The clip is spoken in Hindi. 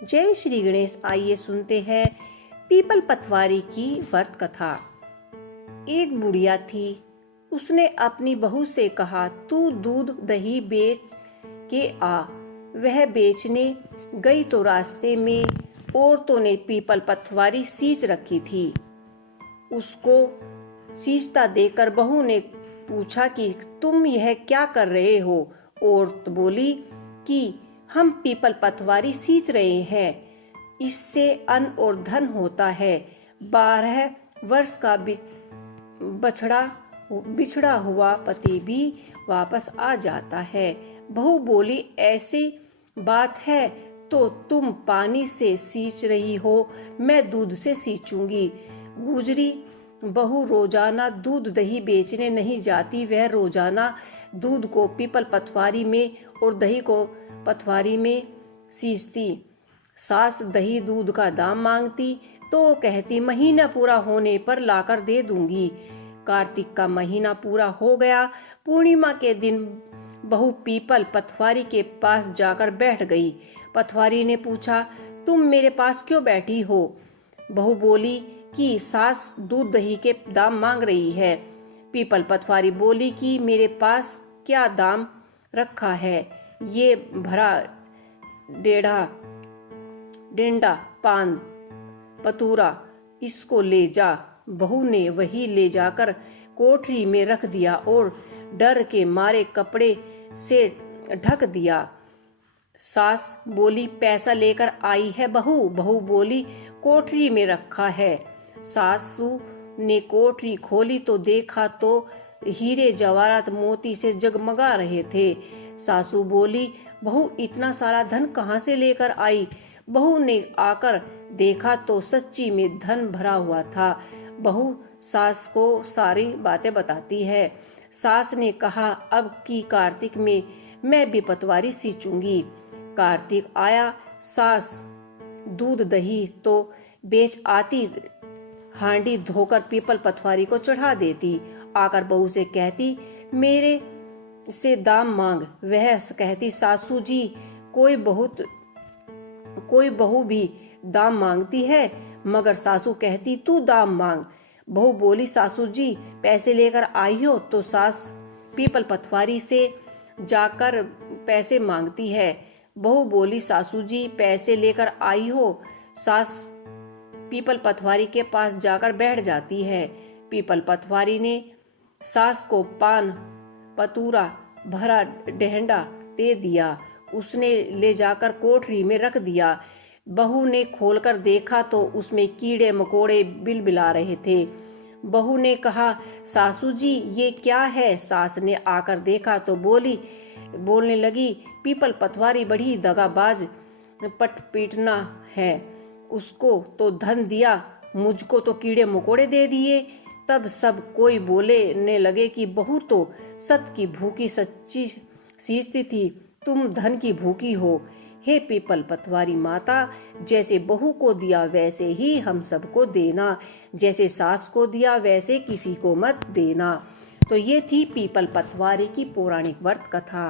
जय श्री गणेश। आइए सुनते हैं पीपल पतवारी की व्रत कथा। एक बुढ़िया थी। उसने अपनी बहू से कहा, तू दूध दही बेच के आ। वह बेचने गई तो रास्ते में औरतों ने पीपल पतवारी सींच रखी थी। उसको सींचता देखकर बहू ने पूछा कि तुम यह क्या कर रहे हो? औरत बोली कि हम पीपल पतवारी सींच रहे हैं, इससे अन्न और धन होता है। 12 वर्ष का बिछड़ा हुआ पति भी वापस आ जाता है। बहू बोली, ऐसी बात है तो तुम पानी से सींच रही हो, मैं दूध से सींचूंगी। गुजरी बहू रोजाना दूध दही बेचने नहीं जाती, वह रोजाना दूध को पीपल पतवारी में और दही को पतवारी में सींचती। सास दही दूध का दाम मांगती तो कहती, महीना पूरा होने पर लाकर दे दूंगी। कार्तिक का महीना पूरा हो गया। पूर्णिमा के दिन बहू पीपल पतवारी के पास जाकर बैठ गई। पतवारी ने पूछा, तुम मेरे पास क्यों बैठी हो? बहू बोली कि सास दूध दही के दाम मांग रही है। पीपल पतवारी बोली कि मेरे पास क्या दाम रखा है, ये भरा डेंडा पान पतूरा, इसको ले जा। बहू ने वही ले जाकर कोठरी में रख दिया और डर के मारे कपड़े से ढक दिया। सास बोली, पैसा लेकर आई है बहू? बहू बोली, कोठरी में रखा है। सासू ने कोठरी खोली तो देखा तो हीरे जवाहरात मोती से जगमगा रहे थे। सासू बोली, बहू इतना सारा धन कहाँ से लेकर आई? बहू ने आकर देखा तो सच्ची में धन भरा हुआ था। बहू सास को सारी बातें बताती है। सास ने कहा, अब की कार्तिक में मैं भी पतवारी सींचूंगी। कार्तिक आया, सास दूध दही तो बेच आती, हांडी धोकर पीपल पतवारी को चढ़ा देती। आकर बहू से कहती, मेरे से दाम मांग। वह कहती, सासू जी कोई बहू भी दाम मांगती है, मगर सासू कहती तू दाम मांग। बहू बोली, सासू जी पैसे लेकर आई हो तो सास पीपल पतवारी से जाकर पैसे मांगती है। बहू बोली, सासू जी पैसे लेकर आई हो, सास पीपल पतवारी के पास जाकर बैठ जाती है। पीपल पतवारी ने सास को पान पतूरा भरा डेंडा दे दिया। उसने ले जाकर कोठरी में रख दिया। बहू ने खोलकर देखा तो उसमें कीड़े मकोड़े बिलबिला रहे थे। बहू ने कहा, सासू जी ये क्या है? सास ने आकर देखा तो बोलने लगी, पीपल पतवारी बड़ी दगाबाज पटपीटना है। उसको तो धन दिया, मुझको तो कीड़े मकोड़े दे दिए। तब सब कोई बोलने लगे कि बहू तो सत की भूखी सच्ची सींचती थी, तुम धन की भूखी हो। हे पीपल पतवारी माता, जैसे बहू को दिया वैसे ही हम सबको देना, जैसे सास को दिया वैसे किसी को मत देना। तो ये थी पीपल पतवारी की पौराणिक व्रत कथा।